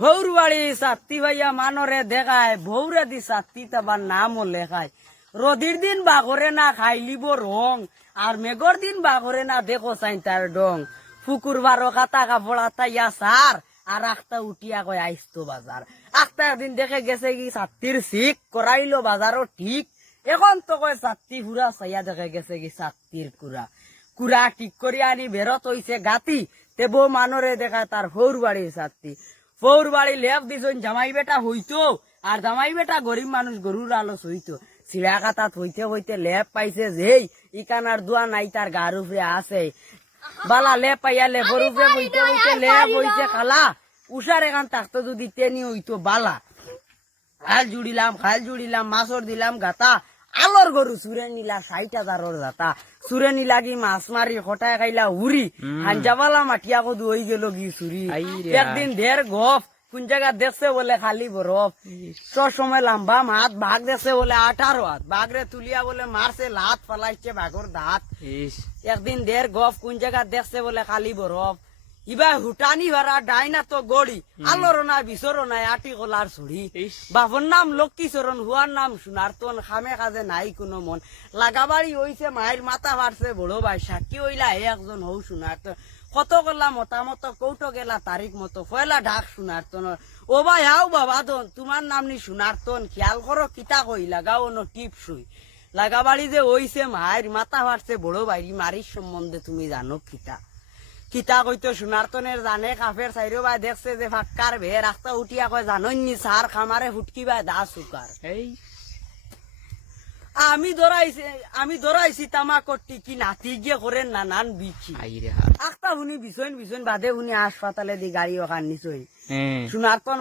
ভৌরবাড়ি সাত্তি ভাইয়া মানরে দেখায় ভৌরে দি সাত্তি তাবার নামও লেখায় রদির দিন বাঘরে না খাইলিব রং আর মেঘর দিন বাঘরে না দেখো চাই তার ডং ফুকুর বারো কাতা কাপড়া তাইয়া সার আর আখটা উঠিয়া কয় আইস্তো বাজার আখটা একদিন দেখে গেছে কি সাত্তির শিখ করাইলো বাজারও ঠিক এখন তো কয় সাত্তি হুরা চাইয়া দেখে গেছে কি সাত্তির কুড়া কুড়া ঠিক করি আনি বেরত হইছে গাতি তে বউ মানরে দেখায় তার ফৌর বাড়ির সাত্তি ফৌর বাড়ি লেপ দিছন জামাই বেটা হইতো আর জামাই বেটা গরিব মানুষ গরুর আলস হইতো চিড়া কাতাত হইতে হইতে লেপ পাইছে যেই ইকানার দোয়া নাই তার গার উপরে আছে বালা লেপ পাইয়া লেপর উপরে হইতে হইতে লেপ হইছে খালা উষার এখান থাকতো যদি তেনি হইতো বালা খাল জুড়িলাম মাছর দিলাম গাতা আলোর গরু সুরে নিলা ৬০,০০০ জাতা সুরে নিলা কি মাছ মারি হঠায় খাইলা উড়ি হাঞ্জাবালা মাটিয়া কদু হয়ে গেল কি চুরি একদিন ঢের গফ কোন জায়গা দেখছে বলে খালি বরফ সব সময় লম্বা মাত বাঘ দেখছে বলে ১৮ হাত বাঘরে তুলিয়া বলে মারছে লাত পালাইছে বাঘর দাঁত একদিন ঢের গফ কোন জায়গা দেখছে বলে খালি বরফ ইবা হুটানি ভাড়া ডাইনা তো গড়ি আলোর না বিচর নাই আটি কলার ছড়ি বাপর নাম লক্ষ্মী চরণ হুয়ার নাম সোনার তন খামে কাজে নাই কোনো মন লাগাবাড়ি হইছে মায়ের মাথা বাড়ছে বড় ভাই সাক্ষী হইলা একজন হৌ সোনার তন কত গেলা মতামত কৌটো গেলা তারিখ মতো ফয়লা ঢাক সোনার তন ও ভাই হাও বাবা দন তোমার নাম নি সোনার তন খেয়াল করো কিতা কই লাগাও অন্য টিপ শুই লাগাবাড়ি যে হইছে মায়ের মাথা বাড়ছে বড় ভাই মারির সম্বন্ধে তুমি জানো কিতা কিতা কইতো সোনারতনের জানে কাফের চাইরো ভাই দেখছে যে ফাক্কার ভে রাস্তা উঠিয়া কয় জাননি সার খামারে ফুটকি ভাই দা সুকার আমি ধরাইছি তামা করতি কি নাতি গিয়ে করেন নানান বিচি আখটা শুনি বিছন বাদে শুনি হাসপাতালে দি গাড়ি ওখান নিচই সোনারতন